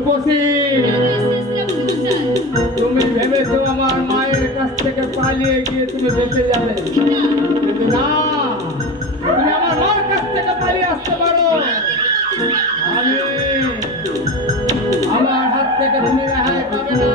রূপসী, তুমি ভেবেছো আমার মায়ের কাছ থেকে পালিয়ে গিয়ে তুমি বেঁচে যাবে, কিন্তু না, তুমি আমার মায়ের কাছ থেকে পালিয়ে আসতে পারো। আমি আমার হাত থেকে তুমি রেহাই পাবে না।